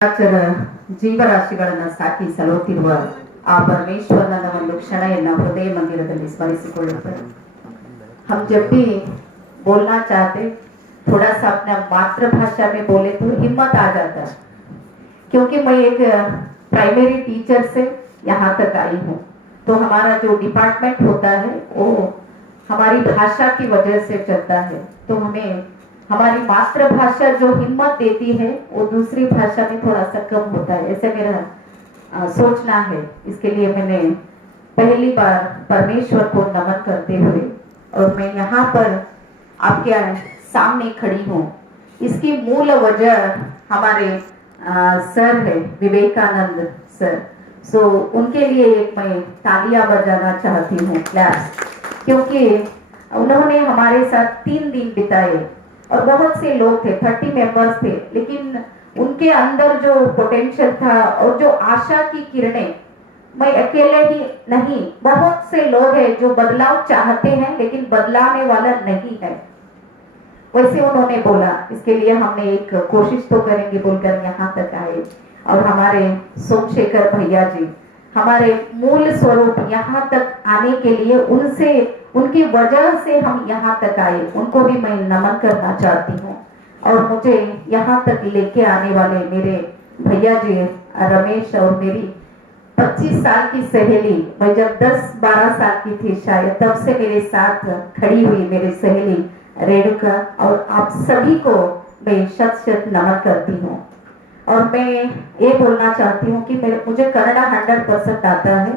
ಅಕ್ಷರ ಜೀವರಾಶಿಗಳನ್ನ ಸಾಕಿ ಸಲುತ್ತಿರುವ ಆ परमेश्वरನ ಒಂದು ಕ್ಷಣೆಯನ್ನ ಹೃದಯ मंदिरದಲ್ಲಿ ಸ್ಮರಿಸಿಕೊಳ್ಳುತ್ತಾರೆ। हम जब भी बोलना चाहते थोड़ा सा अपना मातृभाषा में बोले तो हिम्मत आ जाता है, क्योंकि मैं एक प्राइमरी टीचर से यहाँ तक आई हूँ। तो हमारा जो डिपार्टमेंट होता है वो हमारी भाषा की वजह से चलता है। तो हमें हमारी मातृभाषा जो हिम्मत देती है वो दूसरी भाषा में थोड़ा सा कम होता है, ऐसे मेरा सोचना है। इसके लिए मैंने पहली बार परमेश्वर को नमन करते हुए और मैं यहाँ पर आपके सामने खड़ी हूँ। इसकी मूल वजह हमारे सर है विवेकानंद सर। सो उनके लिए एक मैं तालियां बजाना चाहती हूँ, क्लैप्स, क्योंकि उन्होंने हमारे साथ 3 दिन बिताए और बहुत से लोग थे, 30 मेंबर्स थे, लेकिन उनके अंदर जो पोटेंशियल था और जो आशा की किरणें, मैं अकेले ही नहीं, बहुत से लोग हैं जो बदलाव चाहते हैं लेकिन बदलाने वाला नहीं है, वैसे उन्होंने बोला। इसके लिए हमने एक कोशिश तो करेंगे बोलकर यहाँ तक आए। और हमारे सोमशेखर भैया जी हमारे मूल स्वरूप यहाँ तक आने के लिए उनसे उनकी वजह से हम यहाँ तक आए, उनको भी मैं नमन करना चाहती हूँ। और मुझे यहाँ तक लेके आने वाले मेरे भैया जी रमेश और मेरी 25 साल की सहेली, मैं जब 10-12 साल की थी शायद, तब से मेरे साथ खड़ी हुई मेरी सहेली रेणुका, और आप सभी को मैं शत नमन करती हूँ। और मैं ये बोलना चाहती हूँ कि मुझे कन्नड़ा 100% आता है,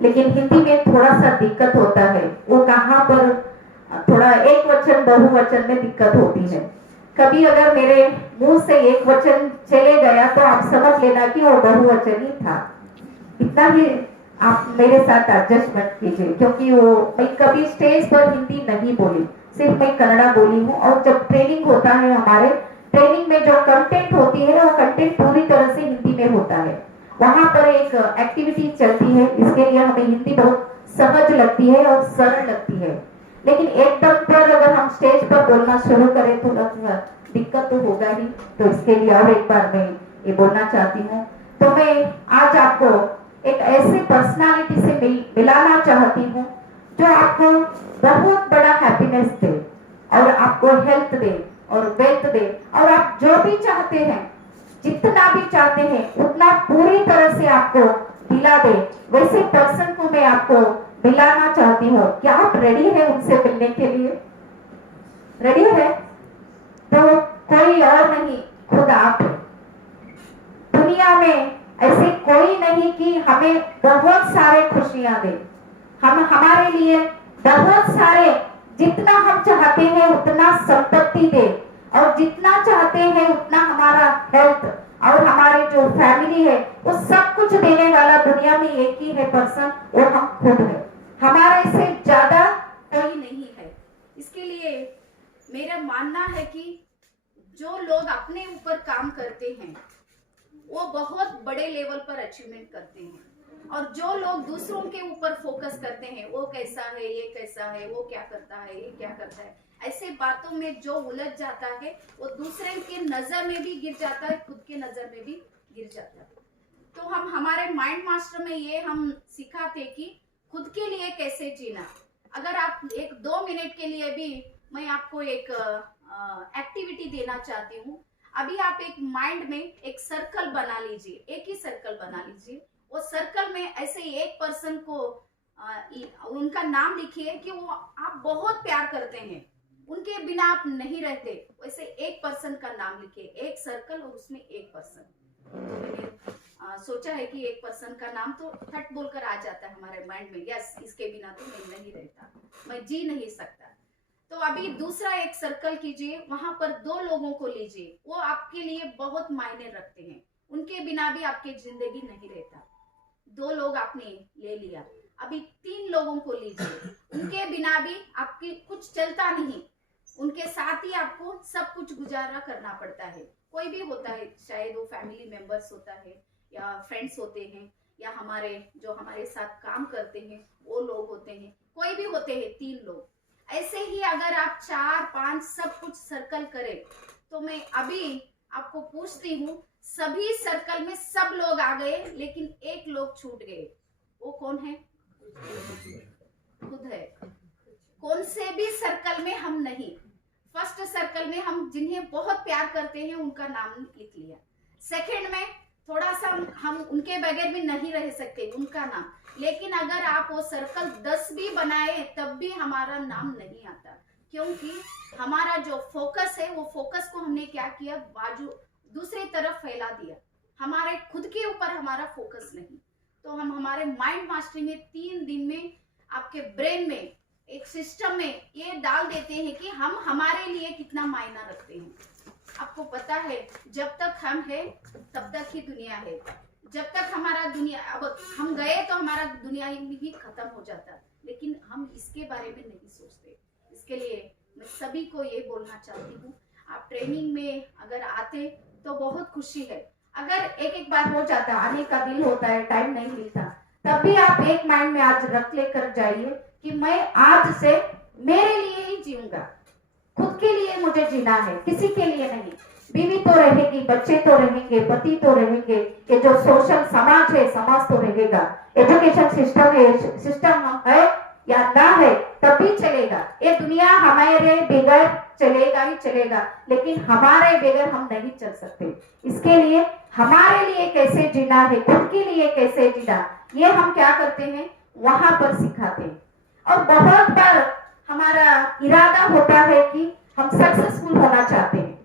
लेकिन हिंदी में थोड़ा सा दिक्कत होता है। वो कहाँ पर थोड़ा एक वचन बहुवचन में दिक्कत होती है। कभी अगर मेरे मुंह से एक वचन चले गया तो आप समझ लेना कि वो बहुवचन ही था। इतना ही आप मेरे साथ एडजस्टमेंट कीजिए, क्योंकि वो मैं कभी स्टेज पर हिंदी नहीं बोली, सिर्फ मैं कन्नड़ा बोली हूँ। और जब ट्रेनिंग होता है हमारे ट्रेनिंग में जो कंटेंट होती है वो कंटेंट पूरी तरह से हिंदी में होता है। वहाँ पर एक एक्टिविटी चलती है, इसके लिए हमें हिंदी बहुत सहज लगती है और सरल लगती है। लेकिन एकदम पर अगर हम स्टेज पर बोलना शुरू करें तो दिक्कत तो होगा ही। तो इसके लिए और एक बार मैं ये बोलना चाहती हूँ। तो मैं आज आपको एक ऐसे पर्सनालिटी से मिलाना चाहती हूँ जो आपको बहुत बड़ा हैप्पीनेस दे और आपको हेल्थ दे और वेल्थ दे, और आप जो भी चाहते हैं, जितना भी चाहते हैं, उतना पूरी तरह से आपको दिला दे, वैसे पर्सन को मैं आपको मिलाना चाहती हूँ। क्या आप रेडी है उनसे मिलने के लिए? रेडी है? तो कोई और नहीं, खुद आप। दुनिया में ऐसे कोई नहीं कि हमें बहुत सारे खुशियां दे, हम हमारे लिए बहुत सारे, जितना हम चाहते हैं उतना संपत्ति दे, और जितना चाहते हैं उतना हमारा हेल्थ और हमारे जो फैमिली है वो सब कुछ देने वाला दुनिया में एक ही है पर्सन, वो हम खुद है। हमारे से ज्यादा कोई नहीं है। इसके लिए मेरा मानना है कि जो लोग अपने ऊपर काम करते हैं वो बहुत बड़े लेवल पर अचीवमेंट करते हैं, और जो लोग दूसरों के ऊपर फोकस करते हैं, वो कैसा है, ये कैसा है, वो क्या करता है, ये क्या करता है, ऐसे बातों में जो उलझ जाता है वो दूसरे के नजर में भी गिर जाता है, खुद के नजर में भी गिर जाता है। तो हम हमारे माइंड मास्टर में ये हम सिखाते कि खुद के लिए कैसे जीना। अगर आप 1-2 मिनट के लिए भी मैं आपको एक एक्टिविटी देना चाहती हूँ। अभी आप एक माइंड में एक सर्कल बना लीजिए, एक ही सर्कल बना लीजिए। वो सर्कल में ऐसे एक पर्सन को उनका नाम लिखिए कि वो आप बहुत प्यार करते हैं, उनके बिना आप नहीं रहते, वैसे एक पर्सन का नाम लिखिए, एक सर्कल और उसमें एक पर्सन। तो मैंने सोचा है कि एक पर्सन का नाम तो थट बोलकर आ जाता है हमारे माइंड में, यस, इसके बिना तो मैं नहीं रहता, मैं जी नहीं सकता। तो अभी दूसरा एक सर्कल कीजिए, वहां पर 2 लोगों को लीजिए, वो आपके लिए बहुत मायने रखते हैं, उनके बिना भी आपकी जिंदगी नहीं रहता। 2 लोग आपने ले लिया, अभी 3 लोगों को लीजिए, उनके बिना भी आपकी कुछ चलता नहीं, उनके साथ ही आपको सब कुछ गुजारा करना पड़ता है। कोई भी होता है, शायद वो फैमिली मेंबर्स होता है या फ्रेंड्स होते हैं या हमारे जो हमारे साथ काम करते हैं वो लोग होते हैं, कोई भी होते हैं, 3 लोग। ऐसे ही अगर आप 4-5 सब कुछ सर्कल करें, तो मैं अभी आपको पूछती हूँ सभी सर्कल में सब लोग आ गए, लेकिन एक लोग छूट गए। वो कौन है? खुद है। कौन से भी सर्कल में हम नहीं। फर्स्ट सर्कल में हम जिन्हें बहुत प्यार करते हैं उनका नाम लिख लिया। सेकंड में थोड़ा सा हम उनके बगैर भी नहीं रह सकते, उनका नाम। लेकिन अगर आप वो सर्कल 10 भी बनाए तब भी हमारा नाम नहीं आता, क्योंकि हमारा जो फोकस है वो फोकस को हमने क्या किया, बाजू दूसरी तरफ फैला दिया। हमारे खुद के ऊपर हमारा फोकस नहीं। तो हम हमारे माइंड मास्टरी में 3 दिन में आपके ब्रेन में एक सिस्टम में ये डाल देते हैं कि हम हमारे लिए कितना मायना रखते हैं। आपको पता है जब तक हम हैं तब तक ही दुनिया है। जब तक हमारा दुनिया, अब हम गए तो हमारा दुनिया ही खत्म हो जाता, लेकिन हम इसके बारे में नहीं सोचते। इसके लिए मैं सभी को ये बोलना चाहती हूँ, आप ट्रेनिंग में अगर आते तो बहुत खुशी है। अगर एक बार हो जाता, आने का दिल होता है, टाइम नहीं मिलता, तब भी आप एक माइंड में आज रख लेकर जाइए कि मैं आज से मेरे लिए ही जीऊंगा, खुद के लिए मुझे जीना है, किसी के लिए नहीं। बीवी तो रहेगी, बच्चे तो रहेंगे, पति तो रहेंगे, ये जो सोशल समाज है, समाज तो रहेगा। एजुकेशन सिस्टम है, सिस्टम है या ना है तब भी चलेगा। ये दुनिया हमारे बगैर चलेगा ही चलेगा, लेकिन हमारे बगैर हम नहीं चल सकते। इसके लिए हमारे लिए कैसे जीना है, खुद के लिए कैसे जीना, ये हम क्या करते हैं, वहां पर सिखाते हैं। और बहुत बार हमारा इरादा होता है कि हम सक्सेसफुल होना चाहते हैं।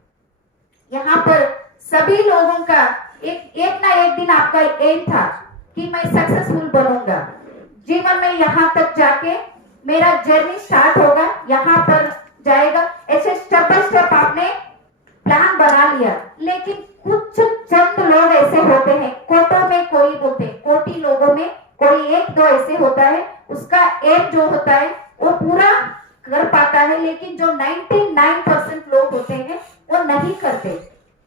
यहाँ पर सभी लोगों का एक ना एक दिन आपका एम था कि मैं सक्सेसफुल बनूंगा, जीवन में यहाँ तक जाके मेरा जर्नी स्टार्ट होगा, यहाँ पर जाएगा। ऐसे स्टेप बाय स्टेप आपने प्लान बना लिया, लेकिन कुछ चंद लोग ऐसे होते हैं, कोटों में कोई बोलते हैं, कोटि लोगों में कोई 1-2 ऐसे होता है, उसका एम जो होता है वो पूरा कर पाता है, लेकिन जो 99% लोग होते हैं वो नहीं करते।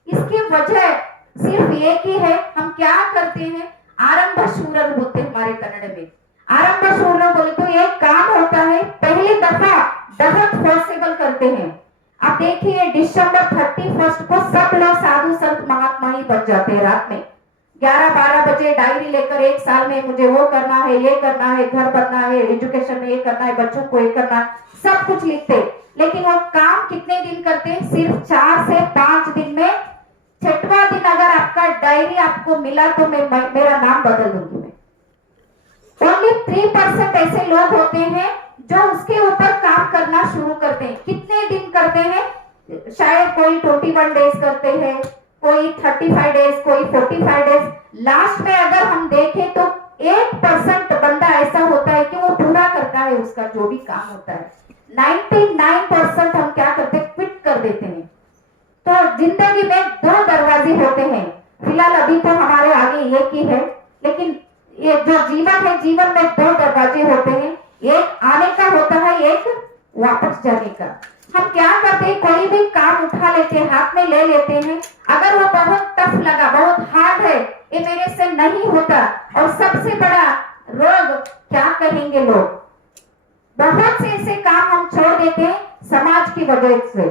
इसकी वजह सिर्फ एक ही है, हम क्या करते हैं, आरंभ शूरर बोलते हैं हमारे कन्नड़ में। आरंभ शूरर बोले तो एक काम होता है, पहली दफा बहुत पॉसिबल करते हैं। आप देखिए दिसंबर 31 को सब लोग साधु संत महात्मा ही बन जाते हैं। रात में 11-12 बजे डायरी लेकर, एक साल में मुझे वो करना है, ये करना है, घर बनना है, एजुकेशन में ये करना है, बच्चों को ये करना है, सब कुछ लिखते। लेकिन वो काम कितने दिन करते हैं, सिर्फ 4 से 5 दिन में। 6वां दिन अगर आपका डायरी आपको मिला तो मेरा नाम बदल दूंगी मैं। ओनली 3% ऐसे लोग होते हैं जो उसके ऊपर काम करना शुरू करते हैं। कितने दिन करते हैं, शायद कोई 21 डेज करते हैं, कोई 35 डेज, कोई 45 डेज। लास्ट में अगर हम देखें तो 1% बंदा ऐसा होता है कि वो पूरा करता है उसका जो भी काम होता है। 99% हम क्या करते हैं, क्विट कर देते हैं। तो जिंदगी में 2 दरवाजे होते हैं, फिलहाल अभी तो हमारे आगे एक ही है, लेकिन ये जो जीवन है, जीवन में 2 दरवाजे होते हैं, एक आने का होता है, एक वापस जाने का। हम क्या करते हैं, कोई भी काम उठा लेते हैं, हाथ में ले लेते हैं, अगर वो बहुत टफ लगा, बहुत हार्ड है, ये मेरे से नहीं होता, और सबसे बड़ा रोग क्या कहेंगे लोग, बहुत से ऐसे काम हम छोड़ देते हैं समाज की वजह से।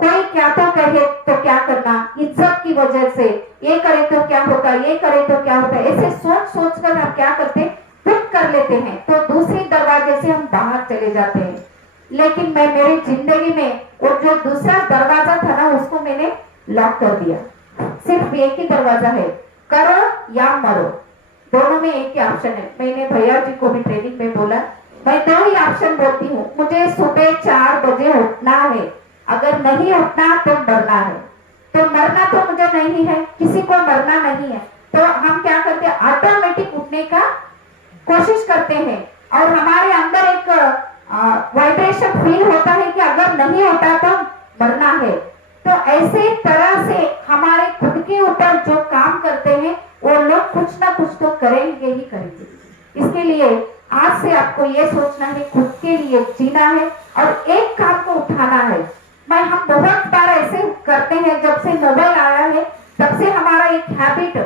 कोई क्या तो कहे तो क्या करना, इज्जत की वजह से, ये करे तो क्या होगा, ये करे तो क्या होगा, ऐसे सोच कर हम क्या करते हैं, क्विट कर लेते हैं। तो दूसरी दरवाजे से हम बाहर चले जाते हैं। लेकिन मैं मेरी जिंदगी में वो जो दूसरा दरवाजा था ना, उसको मैंने लॉक कर दिया। सिर्फ एक ही दरवाजा है, करो या मरो, दोनों में एक ही ऑप्शन है। मैंने भैया जी को भी ट्रेनिंग में बोला, मैं 2 ही ऑप्शन बोलती हूँ, मुझे सुबह 4 बजे उठना है, अगर नहीं उठना तो मरना है। तो मरना तो मुझे नहीं है, किसी को मरना नहीं है, तो हम क्या करते हैं, ऑटोमेटिक उठने का कोशिश करते हैं, और हमारे अंदर एक वाइब्रेशन फील होता है कि अगर नहीं होता तो मरना है। तो ऐसे तरह से हमारे खुद के ऊपर जो काम करते हैं वो लोग कुछ ना कुछ तो करेंगे ही करेंगे। इसके लिए आज से आपको ये सोचना है, खुद के लिए जीना है और एक काम को उठाना है। हम बहुत बार ऐसे करते हैं, जब से मोबाइल आया है तब से हमारा एक हैबिट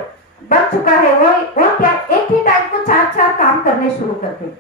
बन चुका है, वो क्या, एक ही टाइम को 4 काम करने शुरू करते हैं,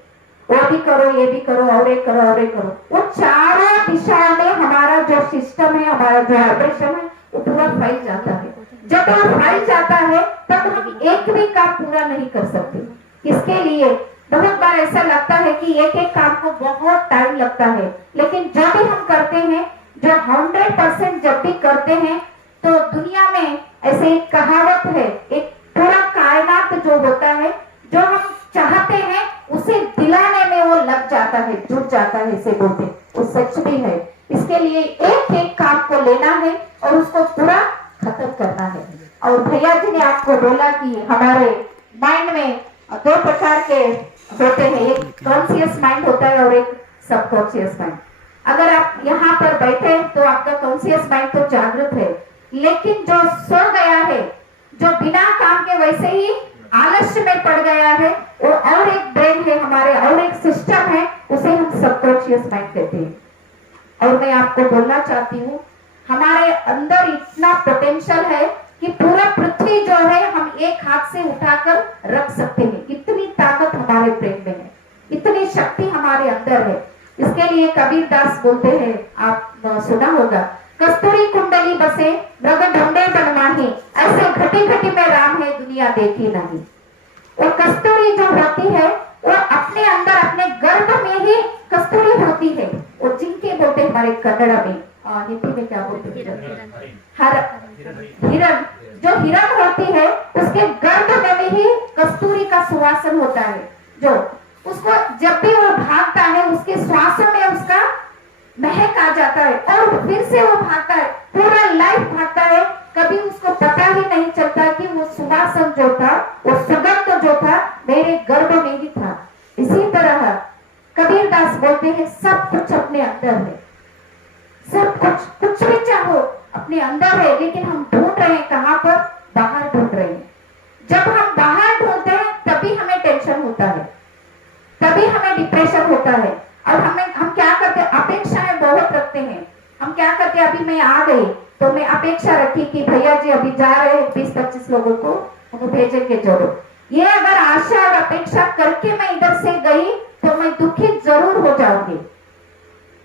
वो भी करो, ये भी करो, और एक करो, और एक करो। वो चारों दिशाओं में हमारा जो सिस्टम है, हमारा जो ऑपरेशन है, वो पूरा फैल जाता है। जब वो फैल जाता है तब हम एक भी काम पूरा नहीं कर सकते। इसके लिए बहुत बार ऐसा लगता है कि एक एक काम को बहुत टाइम लगता है, लेकिन जो भी हम करते हैं, जो 100% जब भी करते हैं, तो दुनिया में ऐसे एक कहावत है, एक पूरा कायनात जो होता है, जो हम चाहते हैं उसे दिलाने में वो लग जाता है, जुट जाता है, इसे बोलते हैं, वो सच भी है। इसके लिए एक एक काम को लेना है और उसको पूरा खत्म करना है। और भैया जी ने आपको बोला कि हमारे माइंड में दो प्रकार के होते हैं, एक कॉन्शियस माइंड होता है और एक सबकॉन्शियस माइंड। अगर आप यहाँ पर बैठे तो आपका कॉन्शियस माइंड तो जागृत है, लेकिन जो सो गया है, जो बिना काम के वैसे ही आलस्य में पड़ गया है, वो और एक ब्रेन है हमारे, और एक सिस्टम है, उसे हम सबकॉन्शियस माइंड कहते हैं। और मैं आपको बोलना चाहती हूँ, हमारे अंदर इतना पोटेंशियल है कि पूरा पृथ्वी जो है हम एक हाथ से उठाकर रख सकते हैं। इतनी ताकत हमारे ब्रेन में है, इतनी शक्ति हमारे अंदर है। इसके लिए कबीर दास बोलते हैं, आप सुना होगा, कस्तूरी कुंडली बसे मृग ढूंढे बनमाही, ऐसे घटी घटी में राम है दुनिया देखी नहीं। वो कस्तूरी जो होती है वो अपने अंदर अपने गर्भ में ही कस्तूरी होती है। वो जिनके बोलते हमारे कन्नड़ में, हिंदी में क्या बोलते हैं, हिरण, जो हिरण होती है उसके गर्भ में ही कस्तूरी का सुवासन होता है, जो उसको जब भी वो भागता है उसके श्वासों में उसका महक आ जाता है और फिर से वो भागता है, पूरा लाइफ भागता है। कभी उसको पता ही नहीं चलता कि वो सुवासन जो था, वो सुगंध जो था, मेरे गर्भ में ही था। इसी तरह कबीर दास बोलते हैं, सब कुछ अपने अंदर है, सब कुछ, कुछ भी चाहो अपने अंदर है, लेकिन हम ढूंढ रहे हैं कहाँ पर, बाहर ढूंढ रहे हैं। जब हम बाहर ढूंढते हैं तभी हमें टेंशन होता है, तभी हमें डिप्रेशन होता है। और हम क्या करते हैं, अपेक्षाएं बहुत रखते हैं। हम क्या करते हैं, अभी मैं आ गई तो मैं अपेक्षा रखी कि भैया जी अभी जा रहे हैं 20-25 लोगों को उनको भेजेंगे जरूर। ये अगर आशा और अपेक्षा करके मैं इधर से गई तो मैं दुखी जरूर हो जाऊंगी,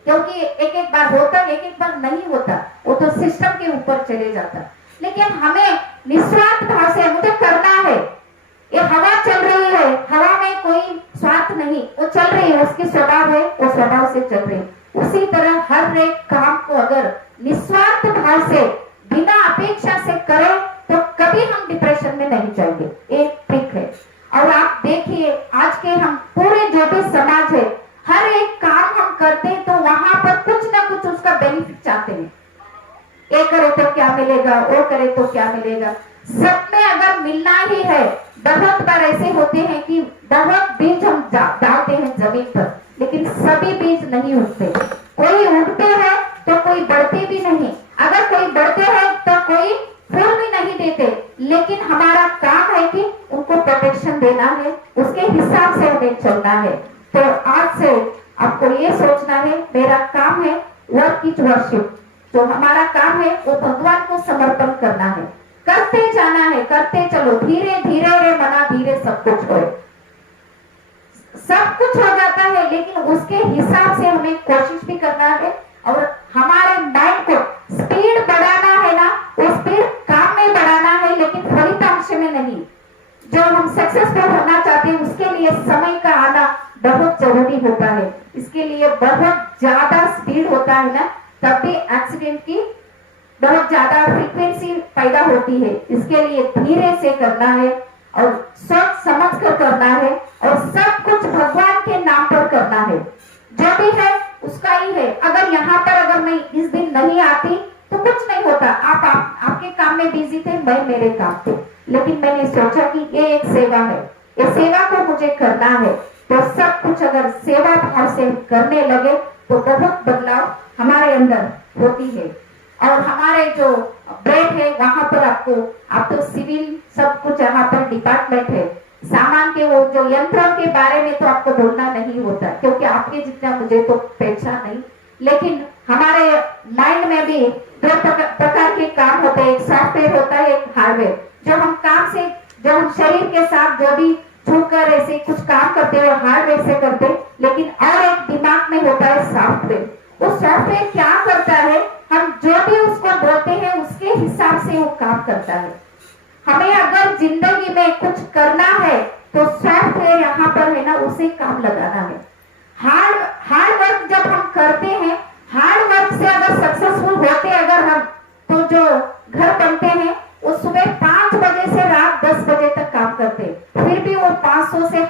क्योंकि एक एक बार होता, एक एक बार नहीं होता, वो तो सिस्टम के ऊपर चले जाता। लेकिन हमें निस्वार्थ भाव से मुझे करना है। ये हवा चल रही है, हवा में कोई स्वार्थ नहीं, वो चल रही है, उसकी स्वभाव है, वो स्वभाव से चल रही है। उसी तरह हर एक काम को अगर निस्वार्थ भाव से बिना अपेक्षा से करें तो कभी हम डिप्रेशन में नहीं जाएंगे। एक ट्रिक है। और आप देखिए आज के हम पूरे जो भी समाज है, हर एक काम हम करते हैं तो वहां पर कुछ ना कुछ उसका बेनिफिट चाहते हैं। ये करे तो क्या मिलेगा, वो करे तो क्या मिलेगा, सब में अगर मिलना ही है। बहुत बार ऐसे होते हैं कि बहुत बीज हम डालते हैं जमीन पर, लेकिन सभी बीज नहीं उगते। कोई उगते हैं तो कोई बढ़ते भी नहीं, अगर कोई बढ़ते हैं तो कोई फूल भी नहीं देते। लेकिन हमारा काम है कि उनको प्रोटेक्शन देना है, उसके हिसाब से हमें चलना है। तो आज से आपको ये सोचना है, मेरा काम है वर्क इज वर्शिप। जो हमारा काम है वो भगवान को समर्पण करना है, करते जाना है, करते चलो, धीरे धीरे रे मना धीरे सब कुछ हो, सब कुछ हो जाता है। लेकिन उसके हिसाब से हमें कोशिश भी करना है और हमारे माइंड को स्पीड बढ़ाना है ना, वो स्पीड काम में बढ़ाना है, लेकिन फलितांश में नहीं। जो हम सक्सेसफुल होना चाहते हैं उसके लिए समय का आना बहुत जरूरी होता है। इसके लिए बहुत ज्यादा स्पीड होता है ना, तब भी एक्सीडेंट की बहुत ज्यादा फ्रीक्वेंसी पैदा होती है। इसके लिए धीरे से करना है और सोच समझ कर करना है और सब कुछ भगवान के नाम पर करना है। जो भी है उसका ही है। अगर यहाँ पर अगर मैं इस दिन नहीं आती तो कुछ नहीं होता, आपके काम में बिजी थे, मैं मेरे काम पे। लेकिन मैंने सोचा कि ये एक सेवा है, ये सेवा को मुझे करना है, तो सब कुछ अगर सेवा भाव से करने लगे तो बहुत बदलाव हमारे अंदर होती है। और हमारे जो ब्रेन है वहां पर आप तो सिविल सब कुछ यहाँ पर डिपार्टमेंट है, सामान के वो जो यंत्रों के बारे में तो आपको बोलना नहीं होता, क्योंकि आपके जितना मुझे तो पहचान नहीं। लेकिन हमारे माइंड में भी दो प्रकार के काम होते हैं, एक सॉफ्टवेयर होता है, एक हार्डवेयर। जो हम काम से, जो हम शरीर के साथ जो भी छूकर ऐसे कुछ काम करते हैं हार्डवेयर से करते हैं, लेकिन और एक दिमाग में होता है सॉफ्टवेयर। वो सॉफ्टवेयर क्या करता है, हम हम जो भी उसको बोलते हैं उसके हिसाब से वो काम करता है। हमें अगर जिंदगी में कुछ करना है तो सॉफ्टवेयर यहाँ पर है ना, उसे काम लगाना है। हार्ड वर्क जब हम करते हैं, हार्ड वर्क से अगर सक्सेसफुल होते अगर हम, तो जो घर बनते हैं वो सुबह 5 बजे से रात 10 बजे तक काम करते, फिर भी वो 500 से